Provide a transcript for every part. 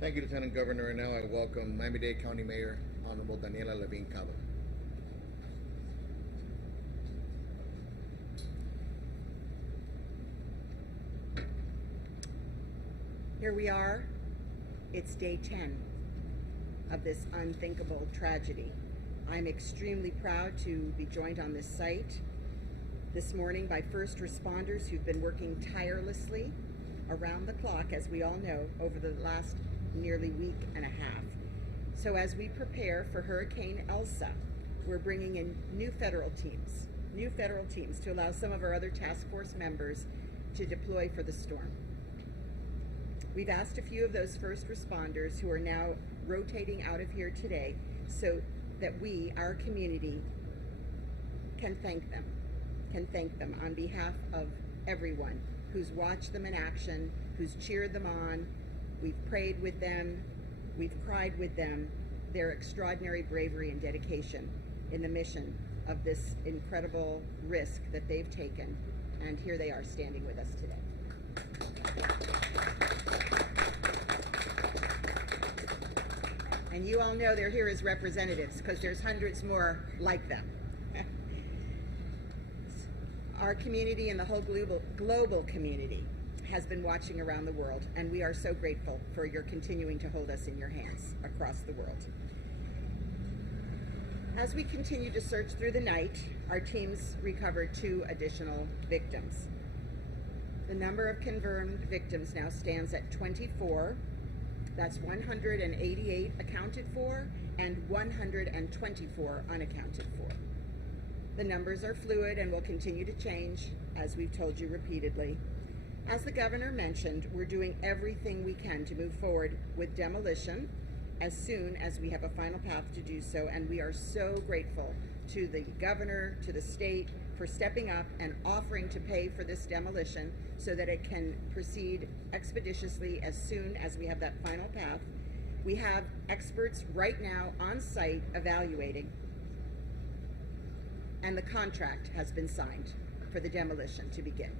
Thank you, Lieutenant Governor. And now I welcome Miami-Dade County Mayor, Honorable Daniela Levine Cava. Here we are. It's day 10 of this unthinkable tragedy. I'm extremely proud to be joined on this site this morning by first responders who've been working tirelessly around the clock, as we all know, over the last nearly week and a half. So as we prepare for Hurricane Elsa, we're bringing in new federal teams to allow some of our other task force members to deploy for the storm. We've asked a few of those first responders who are now rotating out of here today so that we, our community, can thank them on behalf of everyone who's watched them in action, who's cheered them on. We've prayed with them, we've cried with them, their extraordinary bravery and dedication in the mission of this incredible risk that they've taken. And here they are standing with us today. And you all know they're here as representatives because there's hundreds more like them. Our community and the whole global community has been watching around the world, and we are so grateful for your continuing to hold us in your hands across the world. As we continue to search through the night, our teams recovered 2 additional victims. The number of confirmed victims now stands at 24. That's 188 accounted for and 124 unaccounted for. The numbers are fluid and will continue to change, as we've told you repeatedly. As the governor mentioned, we're doing everything we can to move forward with demolition as soon as we have a final path to do so, and we are so grateful to the governor, to the state, for stepping up and offering to pay for this demolition so that it can proceed expeditiously as soon as we have that final path. We have experts right now on site evaluating, and the contract has been signed for the demolition to begin.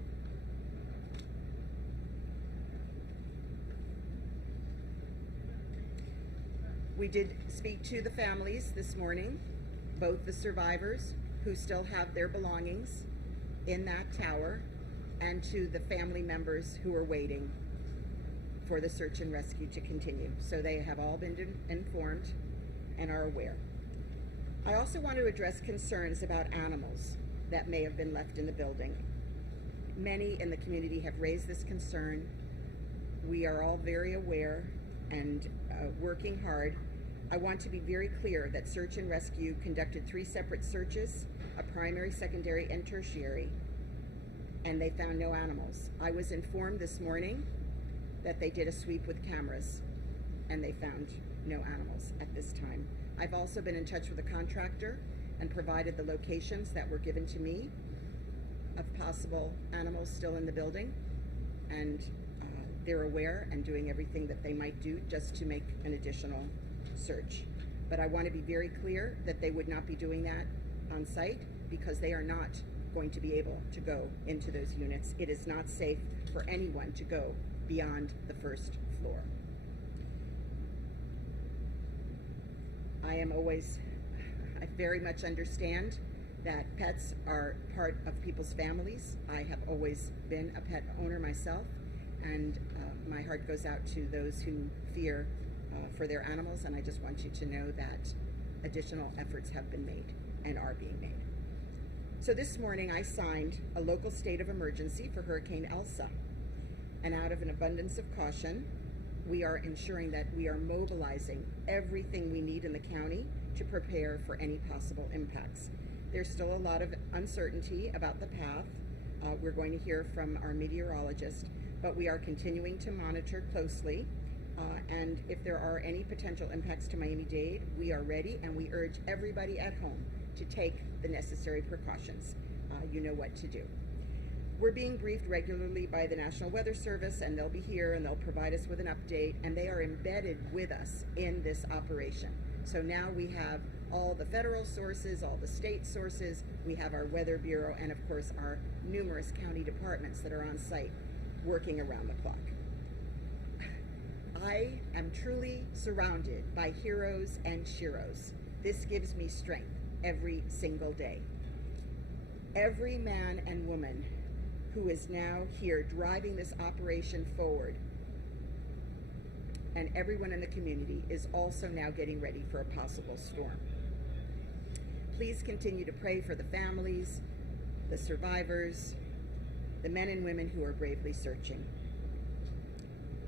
We did speak to the families this morning, both the survivors who still have their belongings in that tower, and to the family members who are waiting for the search and rescue to continue. So they have all been informed and are aware. I also want to address concerns about animals that may have been left in the building. Many in the community have raised this concern. We are all very aware and working hard. I want to be very clear that search and rescue conducted 3 separate searches, a primary, secondary, and tertiary, and they found no animals. I was informed this morning that they did a sweep with cameras and they found no animals at this time. I've also been in touch with the contractor and provided the locations that were given to me of possible animals still in the building, and they're aware and doing everything that they might do just to make an additional search. But I want to be very clear that they would not be doing that on site because they are not going to be able to go into those units. It is not safe for anyone to go beyond the first floor. I very much understand that pets are part of people's families. I have always been a pet owner myself, and my heart goes out to those who fear for their animals, and I just want you to know that additional efforts have been made and are being made. So this morning I signed a local state of emergency for Hurricane Elsa, and out of an abundance of caution, we are ensuring that we are mobilizing everything we need in the county to prepare for any possible impacts. There's still a lot of uncertainty about the path. We're going to hear from our meteorologist, but we are continuing to monitor closely. And if there are any potential impacts to Miami-Dade, we are ready, and we urge everybody at home to take the necessary precautions. You know what to do. We're being briefed regularly by the National Weather Service, and they'll be here and they'll provide us with an update, and they are embedded with us in this operation. So now we have all the federal sources, all the state sources, we have our Weather Bureau, and of course our numerous county departments that are on site working around the clock. I am truly surrounded by heroes and sheroes. This gives me strength every single day. Every man and woman who is now here driving this operation forward, and everyone in the community is also now getting ready for a possible storm. Please continue to pray for the families, the survivors, the men and women who are bravely searching.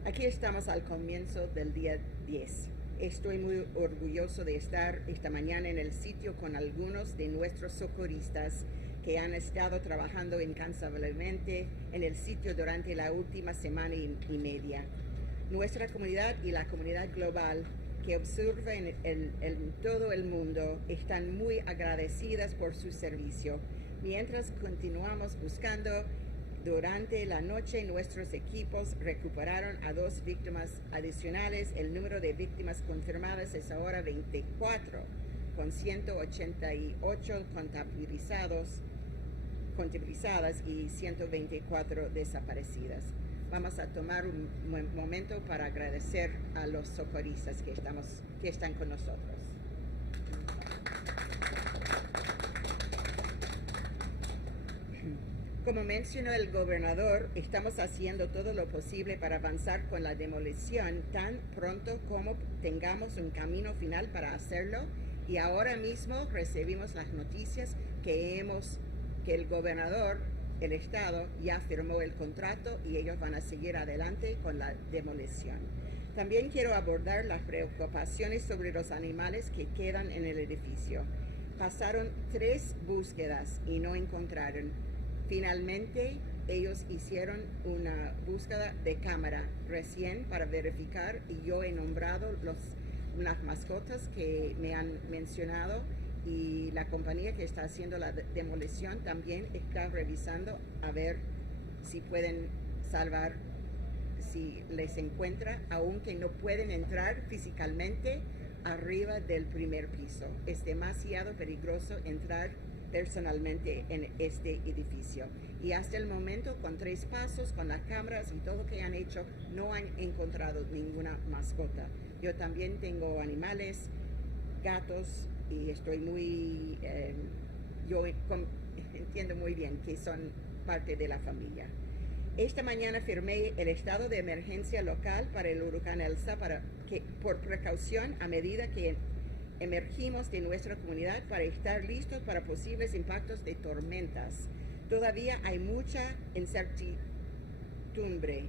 Aquí estamos al comienzo del día 10. Estoy muy orgulloso de estar esta mañana en el sitio con algunos de nuestros socorristas que han estado trabajando incansablemente en el sitio durante la última semana y media. Nuestra comunidad y la comunidad global que observa en todo el mundo están muy agradecidas por su servicio. Mientras continuamos buscando, durante la noche nuestros equipos recuperaron a 2 víctimas adicionales. El número de víctimas confirmadas es ahora 24, con 188 contabilizadas y 124 desaparecidas. Vamos a tomar un momento para agradecer a los socorristas que están con nosotros. Como mencionó el gobernador, estamos haciendo todo lo posible para avanzar con la demolición tan pronto como tengamos un camino final para hacerlo, y ahora mismo recibimos las noticias que el gobernador, el estado, ya firmó el contrato y ellos van a seguir adelante con la demolición. También quiero abordar las preocupaciones sobre los animales que quedan en el edificio. Pasaron 3 búsquedas y no encontraron. Finalmente, ellos hicieron una búsqueda de cámara recién para verificar, y yo he nombrado unas mascotas que me han mencionado, y la compañía que está haciendo la demolición también está revisando a ver si pueden salvar, si les encuentra, aunque no pueden entrar físicamente arriba del primer piso. Es demasiado peligroso entrar personalmente en este edificio, y hasta el momento, con 3 pasos, con las cámaras y todo lo que han hecho, no han encontrado ninguna mascota. Yo también tengo animales, gatos, y estoy muy yo entiendo muy bien que son parte de la familia. Esta mañana firmé el estado de emergencia local para el huracán Elsa por precaución a medida que emergimos de nuestra comunidad, para estar listos para posibles impactos de tormentas. Todavía hay mucha incertidumbre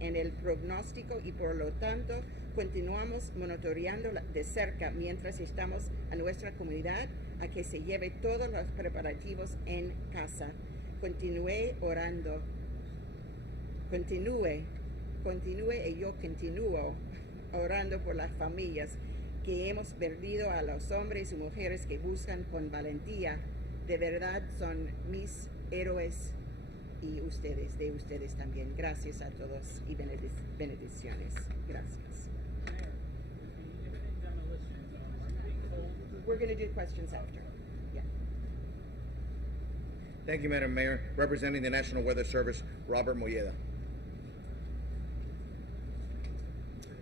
en el pronóstico, y por lo tanto continuamos monitoreando de cerca mientras estamos a nuestra comunidad a que se lleve todos los preparativos en casa. Continúe orando. Continúe y yo continúo orando por las familias que hemos perdido, a los hombres y mujeres que buscan con valentía. De verdad son mis héroes, y de ustedes también. Gracias a todos y bendiciones. Gracias. We're going to do questions after. Yeah. Thank you, Madam Mayor. Representing the National Weather Service, Robert Molleda.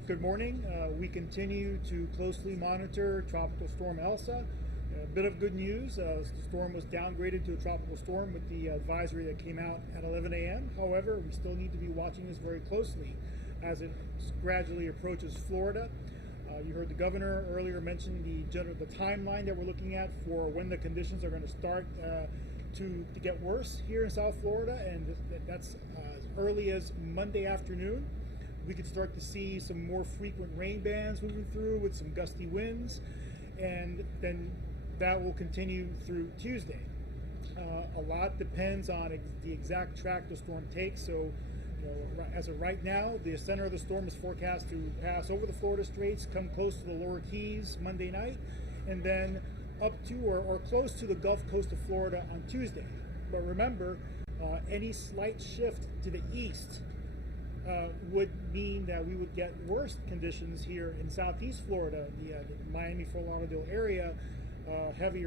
Good morning. We continue to closely monitor Tropical Storm Elsa. A bit of good news, the storm was downgraded to a tropical storm with the advisory that came out at 11 a.m. However, we still need to be watching this very closely as it gradually approaches Florida. You heard the governor earlier mention the timeline that we're looking at for when the conditions are going to start to get worse here in South Florida, and that's as early as Monday afternoon. We could start to see some more frequent rain bands moving through with some gusty winds, and then that will continue through Tuesday. A lot depends on the exact track the storm takes. So, as of right now, the center of the storm is forecast to pass over the Florida Straits, come close to the lower Keys Monday night, and then up to or close to the Gulf Coast of Florida on Tuesday. But remember, any slight shift to the east would mean that we would get worse conditions here in Southeast Florida, the Miami-Fort Lauderdale area. Heavy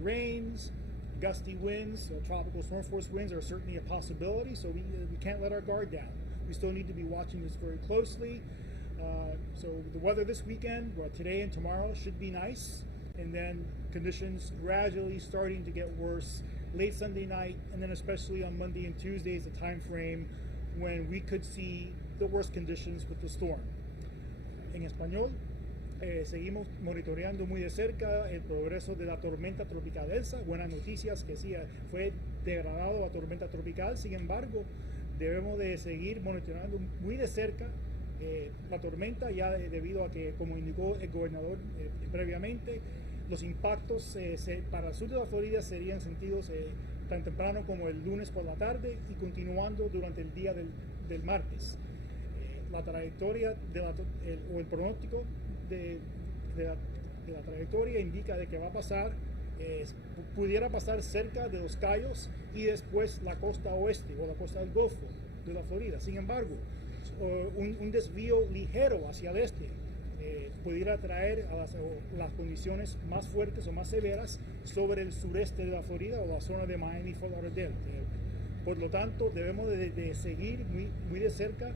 rains, gusty winds, tropical storm force winds are certainly a possibility, so we can't let our guard down. we still need to be watching this very closely. So the weather this weekend, well, today and tomorrow, should be nice, and then conditions gradually starting to get worse late Sunday night, and then especially on Monday and Tuesday is the time frame when we could see the worst conditions with the storm. En español, seguimos monitoreando muy de cerca el progreso de la tormenta tropical Elsa. Buenas noticias que sí fue degradado a tormenta tropical, sin embargo, debemos de seguir monitoreando muy de cerca la tormenta, ya debido a que, como indicó el gobernador previamente, los impactos para el sur de la Florida serían sentidos tan temprano como el lunes por la tarde y continuando durante el día del martes. La trayectoria o el pronóstico de la trayectoria indica de que va a pasar, pudiera pasar cerca de Los Cayos y después la costa oeste o la costa del Golfo de la Florida. Sin embargo, un desvío ligero hacia el este pudiera traer a las condiciones más fuertes o más severas sobre el sureste de la Florida o la zona de Miami, Fort Lauderdale. Por lo tanto, debemos de seguir muy de cerca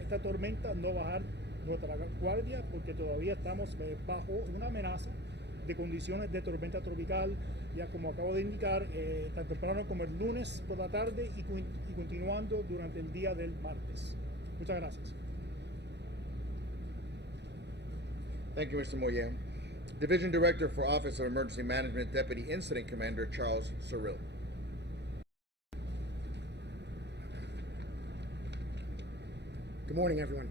esta tormenta, no bajar nuestra guardia, porque todavía estamos bajo una amenaza de condiciones de tormenta tropical, ya como acabo de indicar, tan temprano como el lunes por la tarde y continuando durante el día del martes. Muchas gracias. Thank you, Mr. Moyer. Division Director for Office of Emergency Management, Deputy Incident Commander Charles Cyril. Good morning, everyone.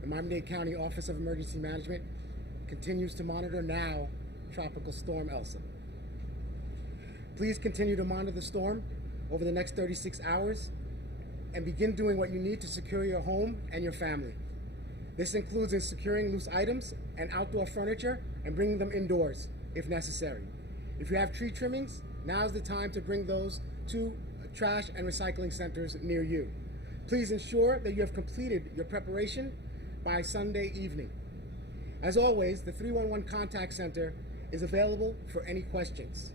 The Miami-Dade County Office of Emergency Management continues to monitor now Tropical Storm Elsa. Please continue to monitor the storm over the next 36 hours and begin doing what you need to secure your home and your family. This includes in securing loose items and outdoor furniture and bringing them indoors if necessary. If you have tree trimmings, now's the time to bring those to trash and recycling centers near you. Please ensure that you have completed your preparation by Sunday evening. As always, the 311 contact center is available for any questions.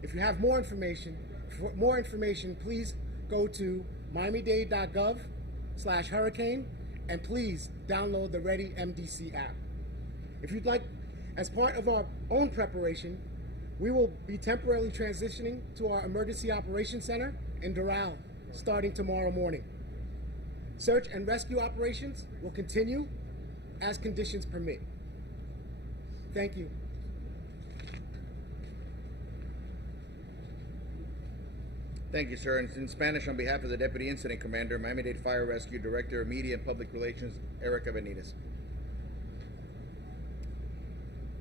If you have more information, please go to miamidade.gov/hurricane and please download the Ready MDC app. If you'd like, as part of our own preparation, we will be temporarily transitioning to our Emergency Operations Center in Doral starting tomorrow morning. Search and rescue operations will continue as conditions permit. Thank you. Thank you, sir. And in Spanish, on behalf of the Deputy Incident Commander, Miami-Dade Fire Rescue Director of Media and Public Relations, Erica Benitez.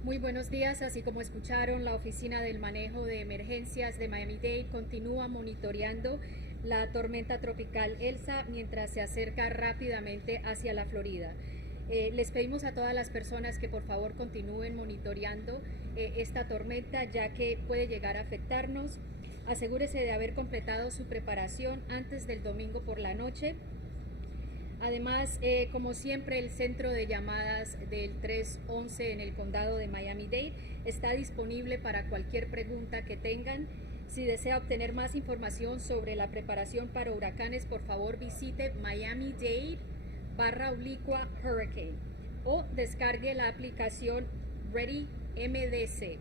Muy buenos días. Así como escucharon, la Oficina del Manejo de Emergencias de Miami-Dade continúa monitoreando la tormenta tropical Elsa mientras se acerca rápidamente hacia la Florida. Les pedimos a todas las personas que por favor continúen monitoreando esta tormenta, ya que puede llegar a afectarnos. Asegúrese de haber completado su preparación antes del domingo por la noche. Además, como siempre, el centro de llamadas del 311 en el condado de Miami-Dade está disponible para cualquier pregunta que tengan. Si desea obtener más información sobre la preparación para huracanes, por favor visite Miami-Dade/Hurricane o descargue la aplicación Ready MDC.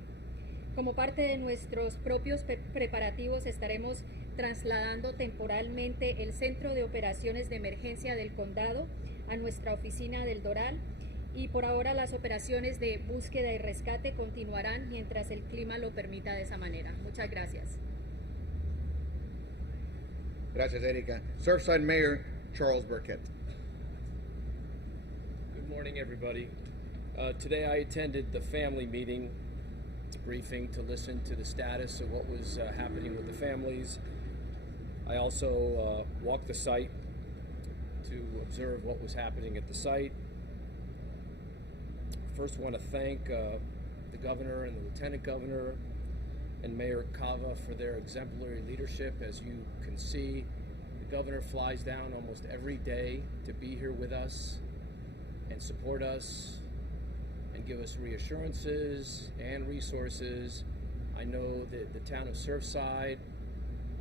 Como parte de nuestros propios preparativos, estaremos trasladando temporalmente el Centro de Operaciones de Emergencia del Condado a nuestra oficina del Doral, y por ahora las operaciones de búsqueda y rescate continuarán mientras el clima lo permita de esa manera. Muchas gracias. Gracias, Erika. Surfside Mayor Charles Burkett. Good morning, everybody. Today I attended the family meeting briefing to listen to the status of what was happening with the families. I also walked the site to observe what was happening at the site. First, I want to thank the governor and the lieutenant governor and Mayor Cava for their exemplary leadership. As you can see, the governor flies down almost every day to be here with us and support us and give us reassurances and resources. I know that the town of Surfside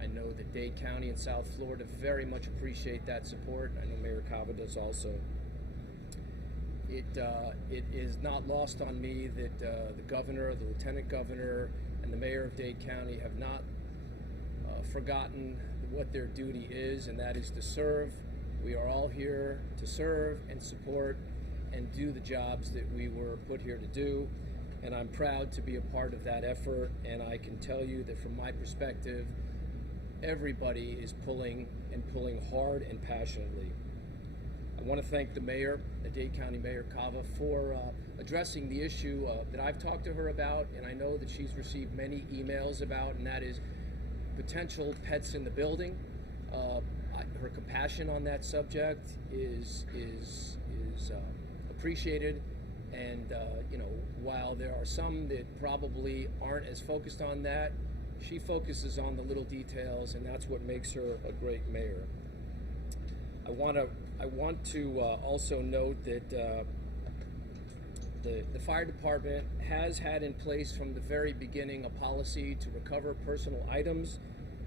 I know that Dade County and South Florida very much appreciate that support. I know Mayor Cava does also. It is not lost on me that the governor, the lieutenant governor, and the mayor of Dade County have not forgotten what their duty is, and that is to serve. We are all here to serve and support and do the jobs that we were put here to do, and I'm proud to be a part of that effort. And I can tell you that from my perspective, everybody is pulling hard and passionately. I want to thank the mayor, the Dade County Mayor Cava, for addressing the issue that I've talked to her about, and I know that she's received many emails about, and that is potential pets in the building. Her compassion on that subject is appreciated, and while there are some that probably aren't as focused on that, she focuses on the little details, and that's what makes her a great mayor. I want to also note that the fire department has had in place from the very beginning a policy to recover personal items,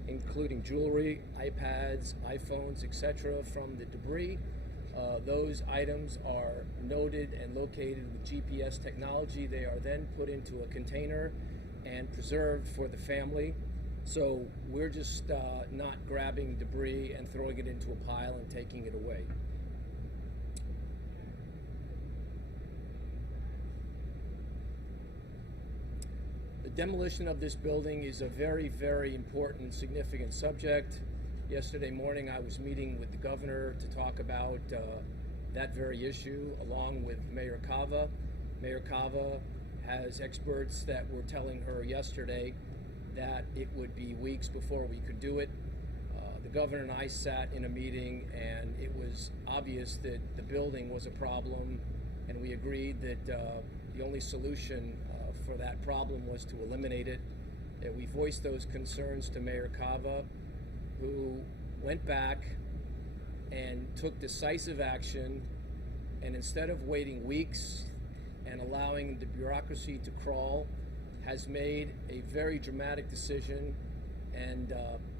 including jewelry, iPads, iPhones, etc., from the debris. Those items are noted and located with GPS technology. They are then put into a container and preserved for the family. So we're just not grabbing debris and throwing it into a pile and taking it away. The demolition of this building is a very, very important, significant subject. Yesterday morning I was meeting with the governor to talk about that very issue along with Mayor Cava. Mayor Cava has experts that were telling her yesterday that it would be weeks before we could do it. The governor and I sat in a meeting, and it was obvious that the building was a problem, and we agreed that the only solution for that problem was to eliminate it. And we voiced those concerns to Mayor Cava, who went back and took decisive action, and instead of waiting weeks and allowing the bureaucracy to crawl, has made a very dramatic decision and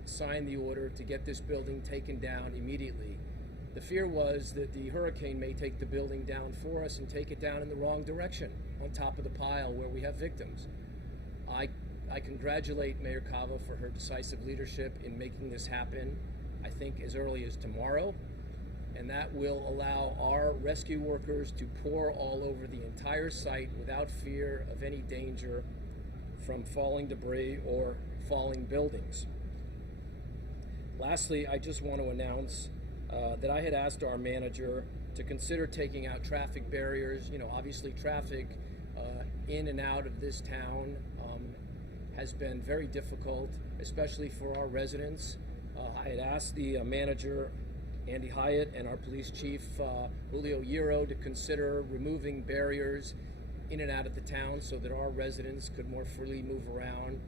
signed the order to get this building taken down immediately. The fear was that the hurricane may take the building down for us and take it down in the wrong direction, on top of the pile where we have victims. I congratulate Mayor Cava for her decisive leadership in making this happen, I think as early as tomorrow, and that will allow our rescue workers to pour all over the entire site without fear of any danger from falling debris or falling buildings. Lastly, I just want to announce that I had asked our manager to consider taking out traffic barriers. Obviously traffic in and out of this town has been very difficult, especially for our residents. I had asked the manager, Andy Hyatt, and our police chief, Julio Hierro, to consider removing barriers in and out of the town so that our residents could more freely move around,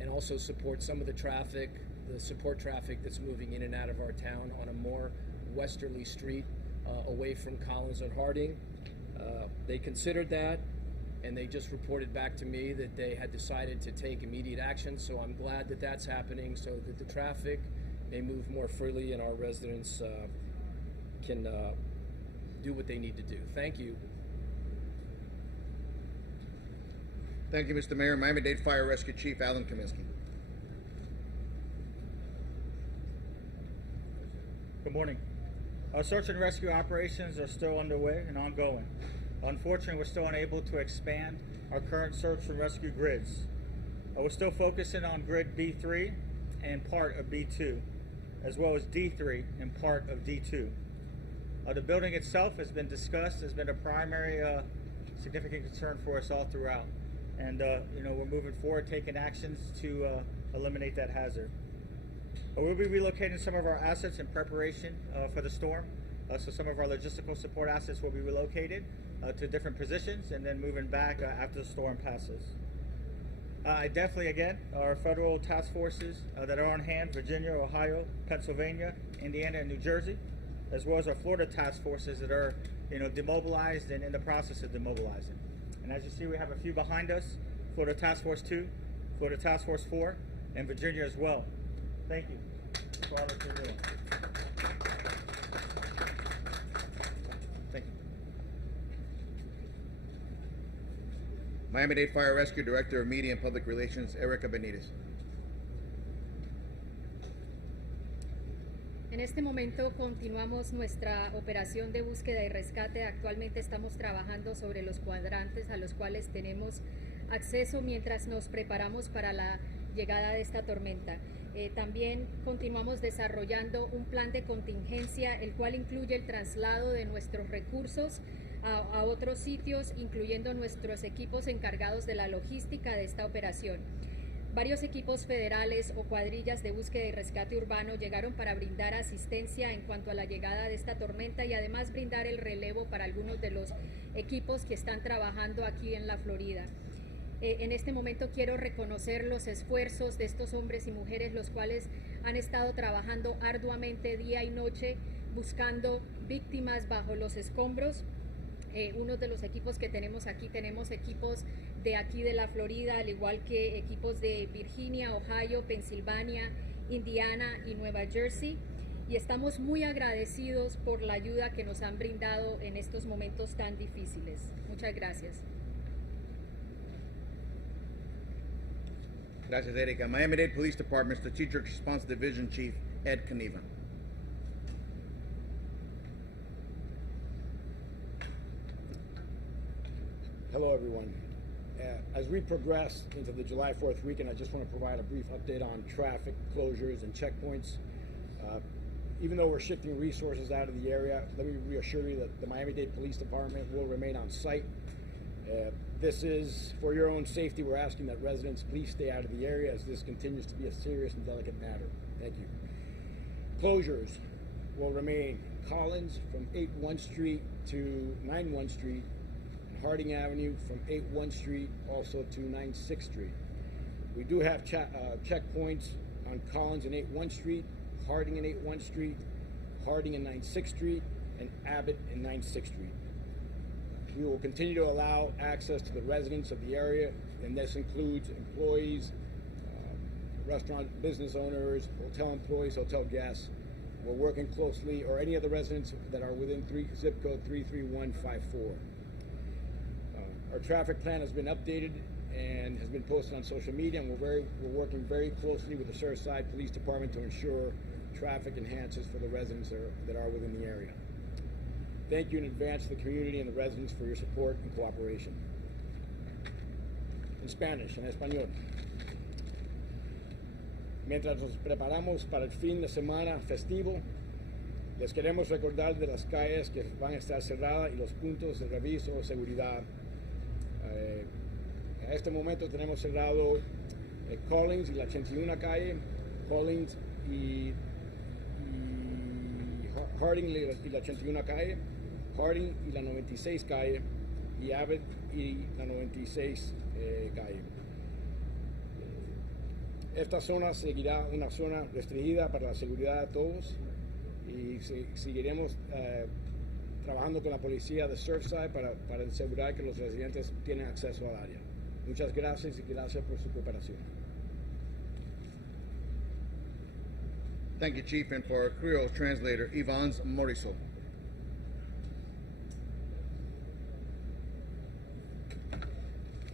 and also support some of the traffic, the support traffic that's moving in and out of our town on a more westerly street away from Collins and Harding. They considered that, and they just reported back to me that they had decided to take immediate action, so I'm glad that that's happening so that the traffic may move more freely and our residents can do what they need to do. Thank you. Thank you, Mr. Mayor. Miami-Dade Fire Rescue Chief Alan Kaminsky. Good morning. Our search and rescue operations are still underway and ongoing. Unfortunately, we're still unable to expand our current search and rescue grids. We're still focusing on grid B3 and part of B2, as well as D3 and part of D2. The building itself has been discussed, has been a primary significant concern for us all throughout. And we're moving forward, taking actions to eliminate that hazard. We'll be relocating some of our assets in preparation for the storm. So some of our logistical support assets will be relocated to different positions and then moving back after the storm passes. I definitely, again, our federal task forces that are on hand, Virginia, Ohio, Pennsylvania, Indiana, and New Jersey, as well as our Florida task forces that are demobilized and in the process of demobilizing. And as you see, we have a few behind us, Florida Task Force 2, Florida Task Force 4, and Virginia as well. Thank you for all that you're doing. Thank you. Miami-Dade Fire Rescue Director of Media and Public Relations, Erica Benitez. En este momento continuamos nuestra operación de búsqueda y rescate. Actualmente estamos trabajando sobre los cuadrantes a los cuales tenemos acceso mientras nos preparamos para la llegada de esta tormenta. También continuamos desarrollando un plan de contingencia, el cual incluye el traslado de nuestros recursos a otros sitios, incluyendo nuestros equipos encargados de la logística de esta operación. Varios equipos federales o cuadrillas de búsqueda y rescate urbano llegaron para brindar asistencia en cuanto a la llegada de esta tormenta y además brindar el relevo para algunos de los equipos que están trabajando aquí en la Florida. En este momento quiero reconocer los esfuerzos de estos hombres y mujeres, los cuales han estado trabajando arduamente día y noche buscando víctimas bajo los escombros. Uno de los equipos que tenemos aquí de aquí de la Florida, al igual que equipos de Virginia, Ohio, Pensilvania, Indiana y Nueva Jersey. Y estamos muy agradecidos por la ayuda que nos han brindado en estos momentos tan difíciles. Muchas gracias. Gracias, Erika. Miami-Dade Police Department Strategic Response Division Chief, Ed Kaniva. Hello, everyone. As we progress into the July 4th weekend, I just want to provide a brief update on traffic closures and checkpoints. Even though we're shifting resources out of the area, let me reassure you that the Miami-Dade Police Department will remain on site. This is for your own safety. We're asking that residents please stay out of the area as this continues to be a serious and delicate matter. Thank you. Closures will remain Collins from 8-1 Street to 9-1 Street, Harding Avenue from 8-1 Street also to 9-6 Street. We do have checkpoints on Collins and 8-1 Street, Harding and 8-1 Street, Harding and 9-6 Street, and Abbott and 9-6 Street. We will continue to allow access to the residents of the area, and this includes employees, restaurant business owners, hotel employees, hotel guests. We're working closely, or any of the residents that are within zip code 33154. Our traffic plan has been updated and has been posted on social media, and we're working very closely with the Surfside Police Department to ensure traffic enhances for the residents that are within the area. Thank you in advance to the community and the residents for your support and cooperation. In Spanish, en español. Mientras nos preparamos para el fin de semana festivo, les queremos recordar de las calles que van a estar cerradas y los puntos de reviso de seguridad. A este momento tenemos cerrado Collins y la 81 calle, Collins y Harding y la 81 calle, Harding y la 96 calle, y Abbott y la 96 calle. Esta zona seguirá una zona restringida para la seguridad de todos y seguiremos trabajando con la policía de Surfside para asegurar que los residentes tienen acceso al área. Muchas gracias y gracias por su cooperación. Thank you, Chief, and for our Creole translator, Yvonne Morisot.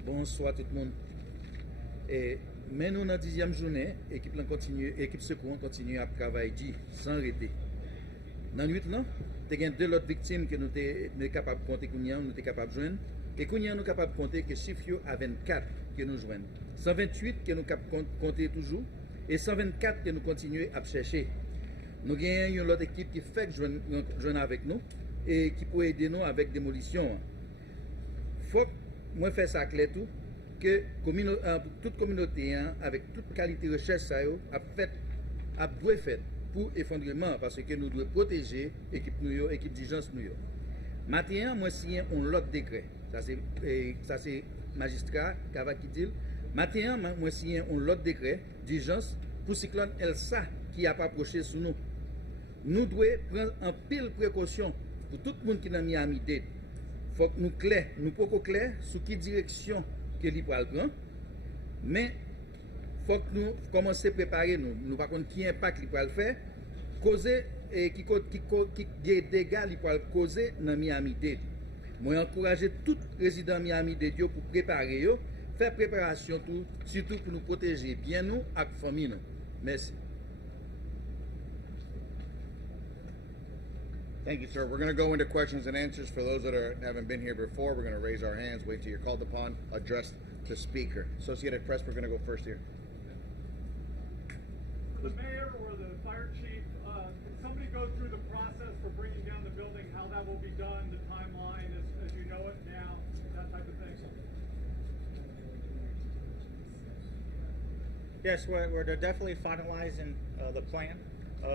Bonsoir tout le monde. Mais nous, dans la 10e journée, l'équipe secours continue à travailler sans arrêter. Dans la nuit, nous avons deux autres victimes que nous sommes capables de compter, nous sommes capables de joindre. Et nous sommes capables de compter que chiffre à 24 que nous joignons. 128 que nous sommes capables de compter toujours. Et 124 que nous continuons à chercher. Nous avons une autre équipe qui fait joindre avec nous et qui peut aider nous avec démolition. Il faut que moi faire ça clair tout. Que toute communauté, avec toute qualité de recherche, ça a doit faire pour effondrement, parce que nous devons protéger l'équipe d'urgence. Maintenant, moi signé un lot décret. Ça c'est magistrat qui dit. Maintenant, moi signé un lot décret d'urgence pour cyclone Elsa qui a pas approché sur nous. Nous devons prendre en pile précaution pour tout le monde qui est dans Miami-Dade. Il faut que nous clair, nous pouvons clair sur quelle direction que l'I prend, mais il faut que nous commencer à préparer nous par contre qui impact li pour le faire causer et qui des dégâts li pour causer dans Miami-Dade. Moi encourager tout résident Miami-Dade pour préparer yo, faire préparation tout surtout pour nous protéger bien nous ak famille nous. Merci. Thank you, sir. We're going to go into questions and answers. For those that haven't been here before, we're going to raise our hands, wait till you're called upon, address the speaker. Associated Press, we're going to go first here. The mayor or the fire chief, can somebody go through the process for bringing down the building, how that will be done, the timeline as you know it now, that type of thing? Yes, we're definitely finalizing the plan.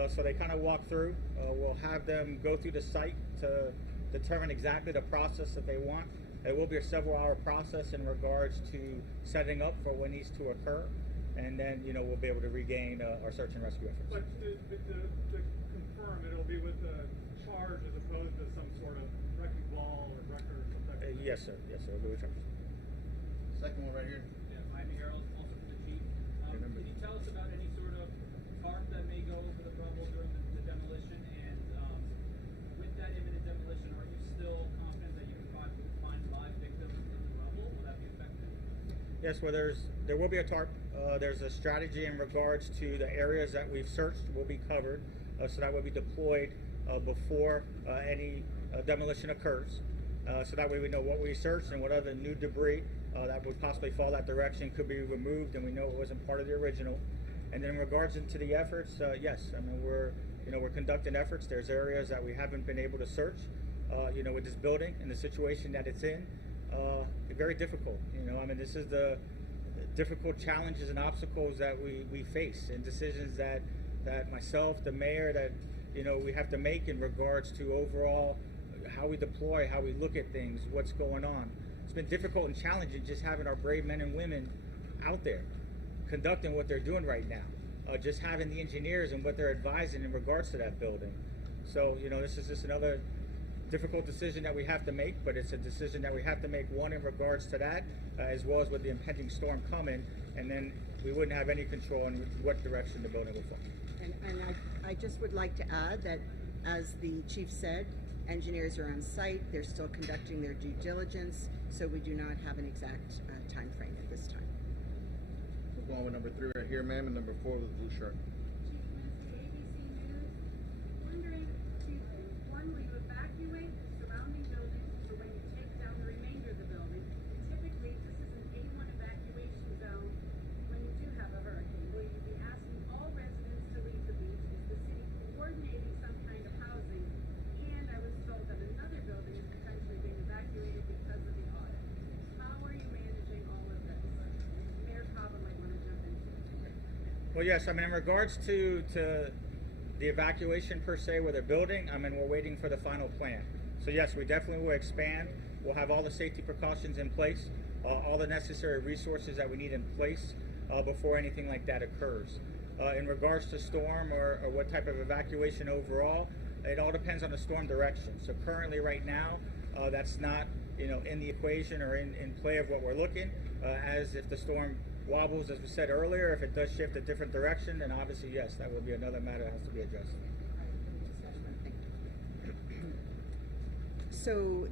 So they kind of walk through. We'll have them go through the site to determine exactly the process that they want. It will be a several-hour process in regards to setting up for what needs to occur, and then we'll be able to regain our search and rescue efforts. But to confirm, it'll be with a charge as opposed to some sort of wrecking ball or wrecker or something. Yes, sir. Yes, sir. It'll be with charge. Second one right here. Yeah, Miami Herald, also from the chief. Can you tell us about any sort of tarp that may go over the rubble during the demolition? And with that imminent demolition, are you still confident that you can find live victims in the rubble? Will that be effective? Yes, well, there will be a tarp. There's a strategy in regards to the areas that we've searched will be covered, so that will be deployed before any demolition occurs. So that way we know what we searched and what other new debris that would possibly fall that direction could be removed, and we know it wasn't part of the original. And then in regards to the efforts, yes, I mean we're conducting efforts. There's areas that we haven't been able to search, with this building and the situation that it's in. Very difficult. I mean this is the difficult challenges and obstacles that we face, and decisions that myself, the mayor, that we have to make in regards to overall how we deploy, how we look at things, what's going on. It's been difficult and challenging just having our brave men and women out there conducting what they're doing right now. Just having the engineers and what they're advising in regards to that building. So, this is just another difficult decision that we have to make, but it's a decision that we have to make, one in regards to that, as well as with the impending storm coming, and then we wouldn't have any control in what direction the building will fall. And I just would like to add that, as the chief said, engineers are on site. They're still conducting their due diligence, so we do not have an exact time frame at this time. We're going with number 3 right here, ma'am, and number 4 with the blue shirt. Chief Quincy, ABC News. Wondering, two things. One, will you evacuate the surrounding buildings, or when you take down the remainder of the building? Typically, this is an A1 evacuation zone when you do have a hurricane. Will you be asking all residents to leave the beach? Is the city coordinating some kind of housing? And I was told that another building is potentially being evacuated because of the audit. How are you managing all of this? Mayor Cava might want to jump into it. Well, yes, I mean, in regards to the evacuation per se with a building, I mean, we're waiting for the final plan. So yes, we definitely will expand. We'll have all the safety precautions in place, all the necessary resources that we need in place before anything like that occurs. In regards to storm or what type of evacuation overall, it all depends on the storm direction. So currently right now, that's not in the equation or in play of what we're looking, as if the storm wobbles, as we said earlier, if it does shift a different direction, then obviously yes, that would be another matter that has to be addressed. So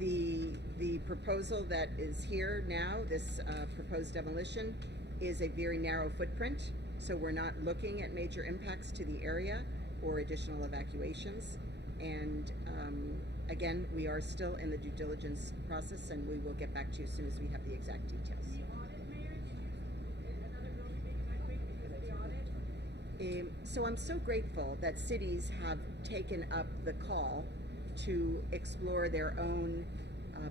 the proposal that is here now, this proposed demolition, is a very narrow footprint. So we're not looking at major impacts to the area or additional evacuations. And again, we are still in the due diligence process, and we will get back to you as soon as we have the exact details. The audit, Mayor, did another building being evacuated because of the audit? So I'm so grateful that cities have taken up the call to explore their own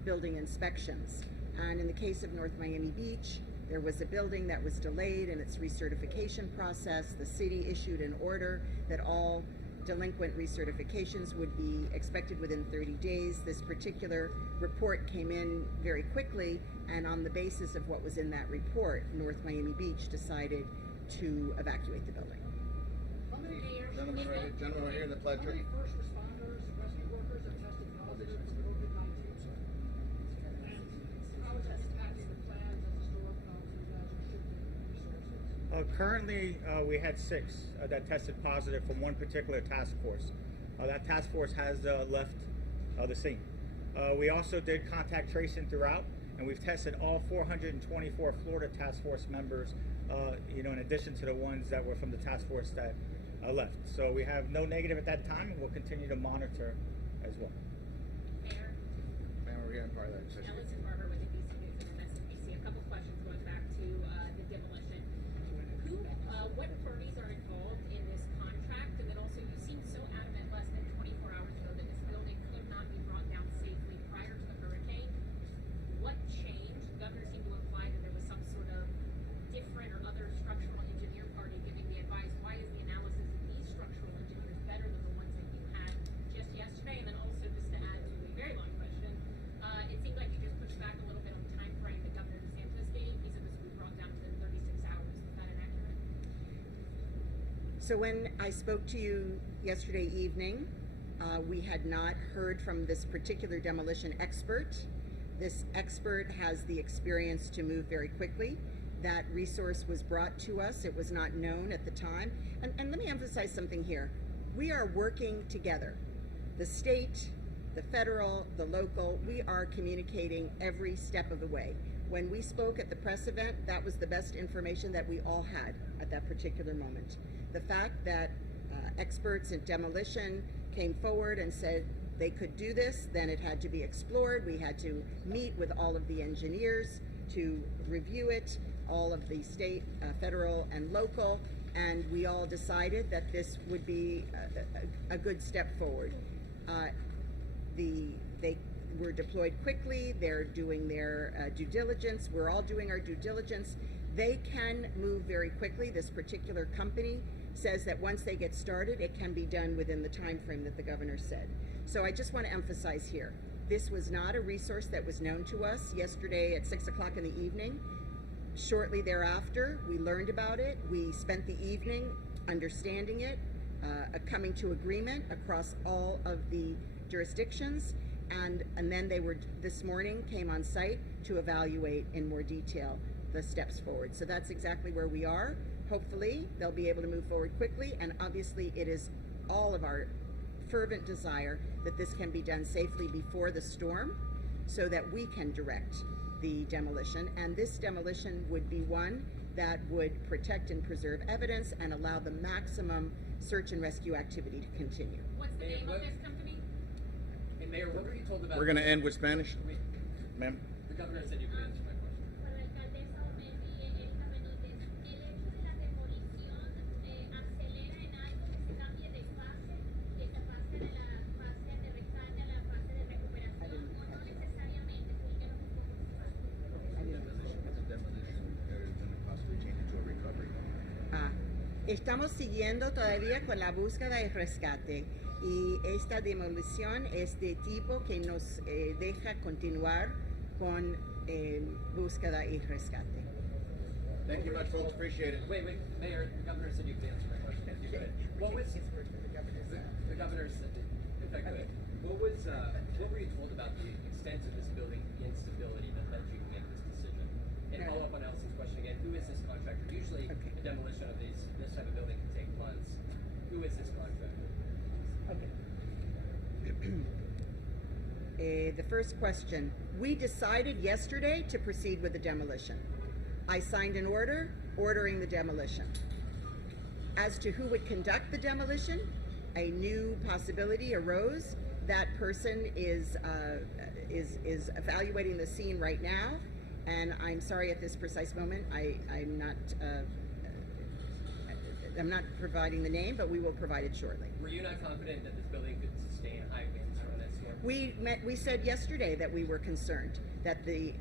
building inspections. And in the case of North Miami Beach, there was a building that was delayed in its recertification process. The city issued an order that all delinquent recertifications would be expected within 30 days. This particular report came in very quickly, and on the basis of what was in that report, North Miami Beach decided to evacuate the building. Gentlemen right here in the pledge. How many first responders, rescue workers have tested positive for COVID-19? And how is that impacting the plans as the storm comes and as you're shifting resources? Currently, we had 6 that tested positive from one particular task force. That task force has left the scene. We also did contact tracing throughout, and we've tested all 424 Florida task force members, in addition to the ones that were from the task force that left. So we have no negative at that time, and we'll continue to monitor as well. Mayor, Ma'am, we're getting part of that session. Ellison Barber with the DC News and MSNBC. A couple questions going back to the demolition. What parties are involved in this contract? And then also, you seemed so adamant less than 24 hours ago that this building could not be brought down safely prior to the hurricane. What changed? The governor seemed to imply that there was some sort of different or other structural engineer party giving the advice. Why is the analysis of these structural engineers better than the ones that you had just yesterday? And then also, just to add to a very long question, it seemed like you just pushed back a little bit on the time frame that Governor DeSantis gave. He said this would be brought down within 36 hours. Is that inaccurate? So when I spoke to you yesterday evening, we had not heard from this particular demolition expert. This expert has the experience to move very quickly. That resource was brought to us. It was not known at the time. And let me emphasize something here. We are working together. The state, the federal, the local, we are communicating every step of the way. When we spoke at the press event, that was the best information that we all had at that particular moment. The fact that experts in demolition came forward and said they could do this, then it had to be explored. We had to meet with all of the engineers to review it, all of the state, federal, and local, and we all decided that this would be a good step forward. They were deployed quickly. They're doing their due diligence. We're all doing our due diligence. They can move very quickly. This particular company says that once they get started, it can be done within the time frame that the governor said. So I just want to emphasize here, this was not a resource that was known to us yesterday at 6 o'clock in the evening. Shortly thereafter, we learned about it. We spent the evening understanding it, coming to agreement across all of the jurisdictions, and then they were, this morning, came on site to evaluate in more detail the steps forward. So that's exactly where we are. Hopefully, they'll be able to move forward quickly, and obviously it is all of our fervent desire that this can be done safely before the storm so that we can direct the demolition. And this demolition would be one that would protect and preserve evidence and allow the maximum search and rescue activity to continue. What's the name of this company? Hey, Mayor, what were you told about? We're going to end with Spanish. Ma'am? The governor said you could answer my question. Para la alcaldesa Erika Benítez, el hecho de la demolición acelera en algo que se cambie de fase, que se pase de la fase de rescate a la fase de recuperación, o no necesariamente, porque no Estamos siguiendo todavía con la búsqueda y rescate, y esta demolición es de tipo que nos deja continuar con búsqueda y rescate. Thank you much, folks. Appreciate it. Wait, Mayor, the governor said you could answer my question. If you could. What was the governor said? If I could, what were you told about the extent of this building instability that led you to make this decision? And follow up on Allison's question again. Who is this contractor? Usually, the demolition of this type of building can take months. Who is this contractor? The first question, we decided yesterday to proceed with the demolition. I signed an order ordering the demolition. As to who would conduct the demolition, a new possibility arose. That person is evaluating the scene right now, and I'm sorry at this precise moment I'm not providing the name, but we will provide it shortly. Were you not confident that this building could sustain high winds from that storm? We said yesterday that we were concerned that the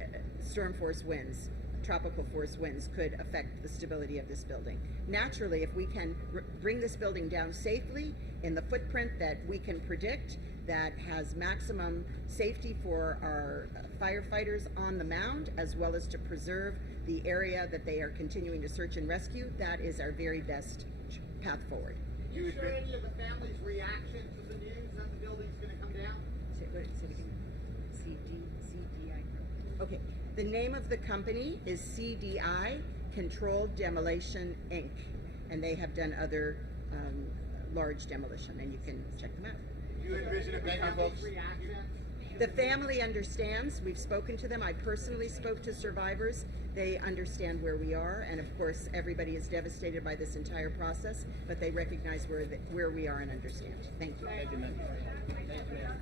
storm force winds, tropical force winds, could affect the stability of this building. Naturally, if we can bring this building down safely in the footprint that we can predict, that has maximum safety for our firefighters on the mound, as well as to preserve the area that they are continuing to search and rescue, that is our very best path forward. Did you share any of the family's reaction to the news that the building's going to come down? Say it again. CDI. Okay. The name of the company is CDI, Controlled Demolition Inc., and they have done other large demolition, and you can check them out. Do you envision a venue folks? The family understands. We've spoken to them. I personally spoke to survivors. They understand where we are, and of course, everybody is devastated by this entire process, but they recognize where we are and understand. Thank you. Thank you, ma'am. Thank you, ma'am.